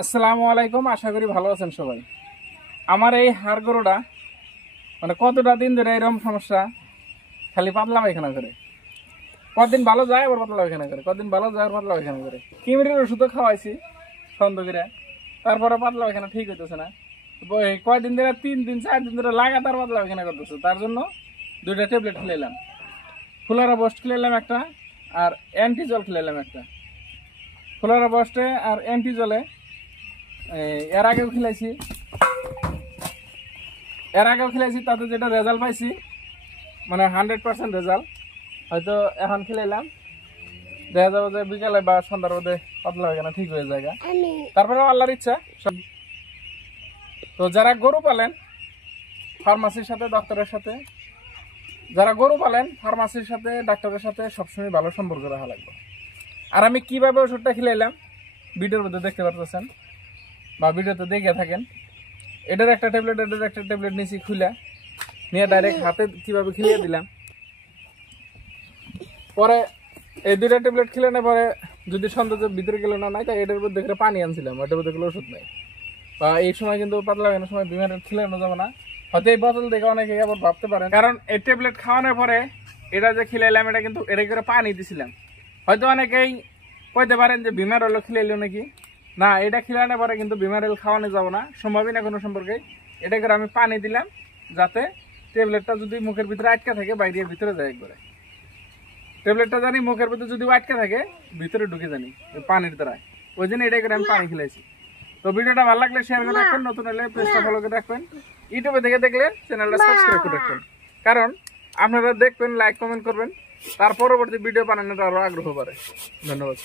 আসসালামু আলাইকুম, আশা করি ভালো আছেন সবাই। আমার এই হাড় গরুটা মানে কতটা দিন ধরে এরকম সমস্যা, খালি পাতলা পায়খানা করে। কতদিন ভালো যায় আবার পাতলা পায়খানা করে, কতদিন ভালো যায় আবার পাতলা পায়খানা করে। কিমিরের ওষুধও খাওয়াইছি সন্দেহ করে, তারপরে পাতলা পায়খানা ঠিক হইতেছে না। কয়দিন ধরে 3 দিন 4 দিন ধরে লাগাতার পাতলা পায়খানা করতেছে। তার জন্য 2টা ট্যাবলেট খেলাইলাম, ফুলারা বস্ট খেলাইলাম একটা, আর অ্যান্টিজল খেলাইলাম একটা। ফুলারা বস্টে আর অ্যান্টিজলে এর আগেও খেলাইছি, তাতে যেটা রেজাল্ট পাইছি মানে 100% রেজাল্ট। হয়তো এখন খেলাইলাম, দেখা যাবে যে বিকালে বা সন্ধ্যার মধ্যে পাতলা পায়খানা ঠিক হয়ে যায়। তারপরে আল্লাহর ইচ্ছা সব। তো যারা গরু পালেন ফার্মাসির সাথে ডাক্তারের সাথে, ডাক্তারের সাথে সবসময় ভালো সম্পর্ক রাখা লাগবে। আর আমি কিভাবে ওষুধটা খেলাইলাম ভিডিওর মধ্যে দেখতে পারতেছেন বা ভিডিওতে দেখে থাকেন। এটার একটা ট্যাবলেট নিয়েছি, খুলে নিয়ে ডাইরেক্ট হাতে কিভাবে খেলিয়ে দিলাম। পরে এই 2টা ট্যাবলেট খেলে পরে যদি সন্দেহ ভিতরে গেল না নাই, তাই এটার মধ্যে করে পানি আনছিলাম, ওটার মধ্যে গেলে ওষুধ নাই। বা এই সময় কিন্তু পাতলা পায়খানার সময় বিমার খেলানো যাবে না। হয়তো এই বোতল দেখে অনেকে আবার ভাবতে পারেন, কারণ এই ট্যাবলেট খাওয়ানোর পরে এটা যে খেলাইলাম এটা কিন্তু এটা করে পানি দিছিলাম। হয়তো অনেকেই কইতে পারেন যে বিমার হলো খেলাইলো নাকি। না, এটা খেলানোর পরে কিন্তু বিমারেল খাওয়ানো যাবো না, সম্ভবই না কোনো সম্পর্কে। এটা করে আমি পানি দিলাম যাতে ট্যাবলেটটা যদি মুখের ভিতরে আটকে থাকে বাইরের ভিতরে যায় একবারে। ট্যাবলেটটা জানি মুখের ভিতরে যদি আটকে থাকে ভিতরে ঢুকে জানি পানির দ্বারা, ওই জন্য এটাই করে আমি পানি খেলাইছি। তো ভিডিওটা ভালো লাগলে শেয়ার করে রাখবেন, নতুন হলে পেজটা ফলো করে রাখবেন, ইউটিউবে দেখে দেখলে চ্যানেলটা সাবস্ক্রাইব করে রাখবেন। কারণ আপনারা দেখবেন, লাইক কমেন্ট করবেন, তার পরবর্তী ভিডিও বানানোর আরো আগ্রহ বাড়ে। ধন্যবাদ।